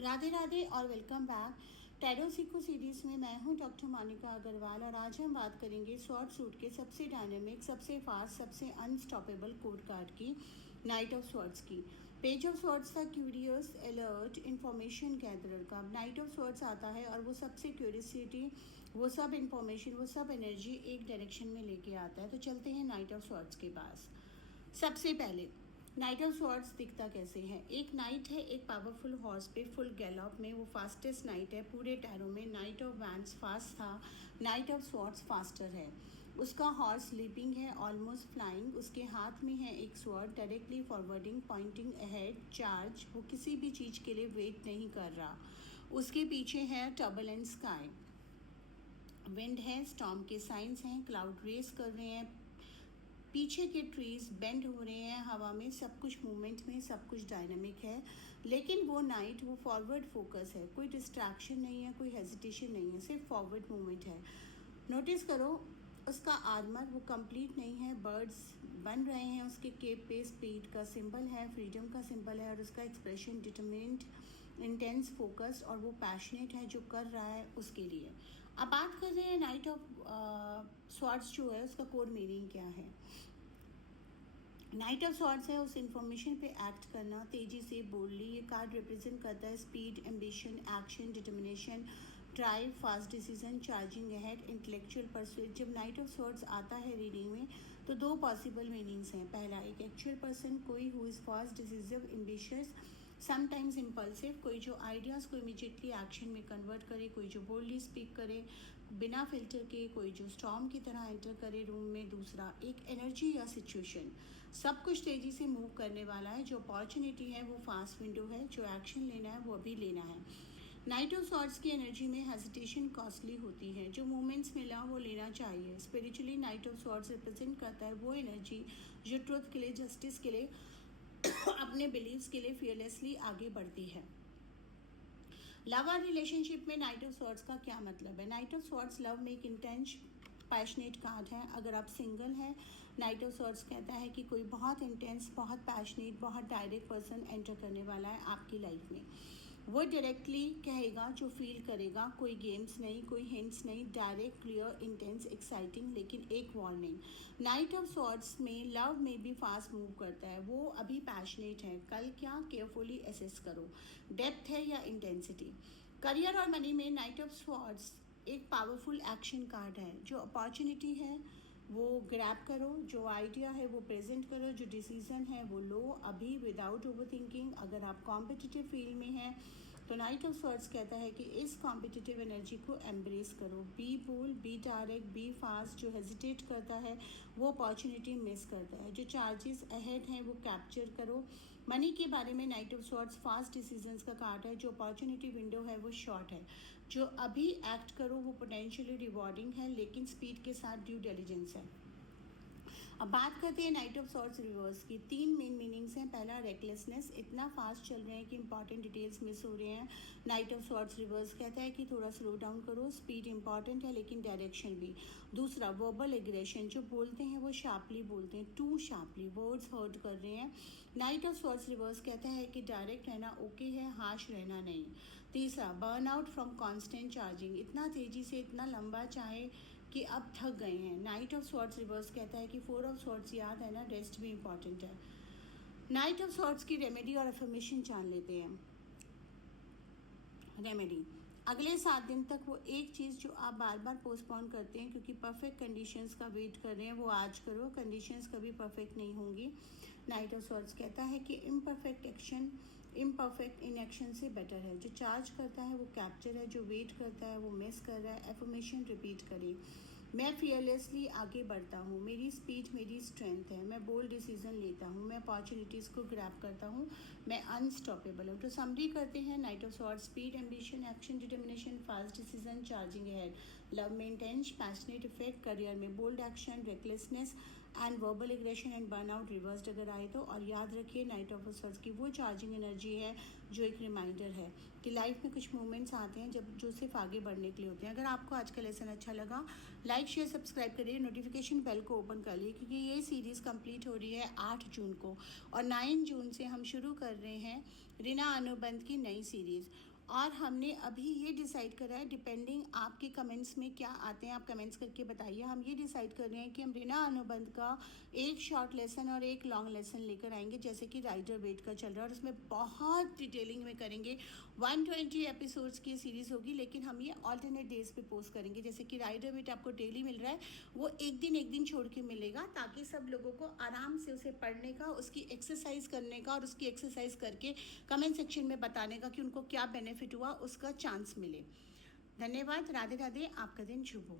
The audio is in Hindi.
राधे राधे और वेलकम बैक। टैरो सीखो सीरीज़ में मैं हूं डॉक्टर मोनिका अग्रवाल और आज हम बात करेंगे स्वॉर्ड सूट के सबसे डायनेमिक, सबसे फास्ट, सबसे अनस्टॉपेबल कोड कार्ड की, नाइट ऑफ स्वॉर्ड्स की। पेज ऑफ स्वॉर्ड्स था क्यूरियस, अलर्ट, इंफॉर्मेशन गैदरर का। नाइट ऑफ स्वॉर्ड्स आता है और वो सबसे क्यूरियसिटी, वो सब इंफॉर्मेशन, वो सब एनर्जी एक डायरेक्शन में लेके आता है। तो चलते हैं नाइट ऑफ स्वॉर्ड्स के पास। सबसे पहले नाइट ऑफ स्वॉर्ड्स दिखता कैसे है। एक नाइट है, एक पावरफुल हॉर्स पे फुल गैलॉप में, वो फास्टेस्ट नाइट है पूरे टैरो में। नाइट ऑफ वैंड्स फास्ट था, नाइट ऑफ स्वॉर्ड्स फास्टर है। उसका हॉर्स लीपिंग है, ऑलमोस्ट फ्लाइंग। उसके हाथ में है एक sword, directly forwarding, pointing ahead, charge. वो किसी भी चीज़ के लिए वेट नहीं कर रहा। उसके पीछे है टर्बुलेंट स्काई, विंड है, स्टॉर्म के साइंस हैं, क्लाउड रेस कर रहे हैं, पीछे के ट्रीज बेंड हो रहे हैं हवा में, सब कुछ मूवमेंट में, सब कुछ डायनामिक है। लेकिन वो नाइट, वो फॉरवर्ड फोकस है, कोई डिस्ट्रैक्शन नहीं है, कोई हेजिटेशन नहीं है, सिर्फ फॉरवर्ड मूवमेंट है। नोटिस करो उसका आर्मर वो कंप्लीट नहीं है, बर्ड्स बन रहे हैं उसके केप पे, स्पीड का सिंबल है, फ्रीडम का सिंबल है, और उसका एक्सप्रेशन डिटरमिनेंट, इंटेंस, फोकस्ड, और वो पैशनेट है जो कर रहा है उसके लिए। अब बात कर रहे हैं नाइट ऑफ स्वॉर्ड्स जो है उसका कोड मीनिंग क्या है। नाइट ऑफ स्वॉर्ड्स है उस इंफॉर्मेशन पे एक्ट करना तेजी से, बोल्डली। ये कार्ड रिप्रेजेंट करता है speed, ambition, action, determination, drive, fast decision, charging ahead, intellectual pursuit. जब नाइट ऑफ स्वॉर्ड्स आता है रीडिंग में तो दो पॉसिबल मीनिंग्स हैं। पहला, एक एक्चुअल पर्सन, कोई who is fast, decisive, ambitious, sometimes impulsive, कोई जो आइडियाज़ को इमीडिएटली एक्शन में कन्वर्ट करे, कोई जो बोल्डली स्पीक करे बिना फिल्टर के, कोई जो स्टॉर्म की तरह एंटर करे रूम में। दूसरा, एक एनर्जी या सिचुएशन, सब कुछ तेज़ी से मूव करने वाला है। जो अपॉर्चुनिटी है वो फास्ट विंडो है, जो एक्शन लेना है वो अभी लेना है। नाइट ऑफ स्वॉर्ड्स की एनर्जी में हेजिटेशन कॉस्टली होती है, जो मोमेंट्स मिला वो लेना चाहिए। Spiritually night of swords represent करता है वो एनर्जी जो ट्रुथ के लिए, जस्टिस के लिए, अपने बिलीव्स के लिए फियरलेसली आगे बढ़ती है। लव और रिलेशनशिप में नाइट ऑफ स्वॉर्ड्स का क्या मतलब है। नाइट ऑफ स्वॉर्ड्स लव में एक इंटेंस पैशनेट कार्ड है। अगर आप सिंगल हैं, नाइट ऑफ स्वॉर्ड्स कहता है कि कोई बहुत इंटेंस, बहुत पैशनेट, बहुत डायरेक्ट पर्सन एंटर करने वाला है आपकी लाइफ में। वो डायरेक्टली कहेगा जो फील करेगा, कोई गेम्स नहीं, कोई हिंट्स नहीं, डायरेक्ट, क्लियर, इंटेंस, एक्साइटिंग। लेकिन एक वार्निंग, नाइट ऑफ स्वॉर्ड्स में लव में भी फास्ट मूव करता है, वो अभी पैशनेट है। कल क्या, केयरफुली एसेस करो, डेप्थ है या इंटेंसिटी। करियर और मनी में नाइट ऑफ स्वॉर्ड्स एक पावरफुल एक्शन कार्ड है। जो अपॉर्चुनिटी है वो ग्रैब करो, जो आइडिया है वो प्रेजेंट करो, जो डिसीजन है वो लो अभी विदाउट ओवर थिंकिंग। अगर आप कॉम्पिटिटिव फील्ड में हैं तो नाइट ऑफ स्वॉर्ड्स कहता है कि इस कॉम्पिटिटिव एनर्जी को एम्ब्रेस करो। Be bold, be direct, be fast. जो हेजिटेट करता है वो अपॉर्चुनिटी मिस करता है। जो चार्जेस अहेड हैं वो कैप्चर करो। मनी के बारे में knight of swords fast decisions का कार्ड है। जो अपॉर्चुनिटी विंडो है वो शॉर्ट है, जो अभी एक्ट करो वो पोटेंशियली रिवॉर्डिंग है, लेकिन स्पीड के साथ ड्यू डिलिजेंस है। अब बात करते हैं नाइट ऑफ स्वॉर्ड्स रिवर्स की। तीन मेन मीनिंग्स हैं। पहला, रेकलेसनेस, इतना फास्ट चल रहे हैं कि इंपॉर्टेंट डिटेल्स मिस हो रहे हैं। नाइट ऑफ स्वॉर्ड्स रिवर्स कहता है कि थोड़ा स्लो डाउन करो, स्पीड इंपॉर्टेंट है लेकिन डायरेक्शन भी। दूसरा, वर्बल एग्रेशन, जो बोलते हैं वो शार्पली बोलते हैं, टू शार्पली, वर्ड्स हर्ट कर रहे हैं। नाइट ऑफ स्वॉर्ड्स रिवर्स कहता है कि डायरेक्ट रहना ओके है, हार्श रहना नहीं। तीसरा, burn out from constant charging, इतना तेजी से, इतना लंबा चाहे कि अब थक गए हैं। नाइट ऑफ स्वॉर्ड्स रिवर्स कहता है कि फोर ऑफ स्वॉर्ड्स याद है ना, रेस्ट भी इंपॉर्टेंट है। नाइट ऑफ स्वॉर्ड्स की रेमेडी और अफर्मेशन जान लेते हैं। रेमेडी, अगले 7 दिन तक वो एक चीज़ जो आप बार बार पोस्टपोन करते हैं क्योंकि परफेक्ट कंडीशंस का वेट कर रहे हैं, वो आज करो। कंडीशंस कभी परफेक्ट नहीं होंगी। नाइट ऑफ स्वॉर्ड्स कहता है कि इम्परफेक्ट एक्शन इम्परफेक्ट इनएक्शन से बेटर है। जो चार्ज करता है वो कैप्चर है, जो वेट करता है वो मिस कर रहा है। एफर्मेशन रिपीट करिए, मैं फियरलेसली आगे बढ़ता हूँ, मेरी स्पीड मेरी स्ट्रेंथ है, मैं बोल्ड डिसीजन लेता हूँ, मैं अपॉर्चुनिटीज़ को ग्रैब करता हूँ, मैं अनस्टॉपेबल हूँ। तो समरी करते हैं। Knight of swords, speed, ambition, action, determination, fast decision, charging ahead. Love में इंटेंस, पैशनेट इफेक्ट। करियर में bold action, recklessness and verbal aggression and burnout reversed अगर आए तो। और याद रखिए नाइट ऑफ स्वॉर्ड्स की वो चार्जिंग एनर्जी है जो एक रिमाइंडर है कि लाइफ में कुछ मोमेंट्स आते हैं जब जो सिर्फ आगे बढ़ने के लिए होते हैं। अगर आपको आज का लेसन अच्छा लगा, लाइक शेयर सब्सक्राइब करिए, नोटिफिकेशन बेल को ओपन कर लिए, क्योंकि ये सीरीज़ कंप्लीट हो रही है 8 जून को और 9 जून से हम शुरू कर रहे हैं रीना अनुबंध की नई सीरीज़। और हमने अभी ये डिसाइड करा है, डिपेंडिंग आपके कमेंट्स में क्या आते हैं, आप कमेंट्स करके बताइए। हम ये डिसाइड कर रहे हैं कि हम रीना अनुबंध का एक शॉर्ट लेसन और एक लॉन्ग लेसन लेकर आएंगे, जैसे कि राइडर वेट का चल रहा है, और उसमें बहुत डिटेलिंग में करेंगे। 120 एपिसोड्स की सीरीज़ होगी, लेकिन हम ये ऑल्टरनेट डेज पे पोस्ट करेंगे। जैसे कि राइडर वेट आपको डेली मिल रहा है, वो एक दिन छोड़ के मिलेगा, ताकि सब लोगों को आराम से उसे पढ़ने का, उसकी एक्सरसाइज करने का और उसकी एक्सरसाइज करके कमेंट सेक्शन में बताने का कि उनको क्या बेनिफिट हुआ, उसका चांस मिले। धन्यवाद। राधे राधे। आपका दिन शुभ हो।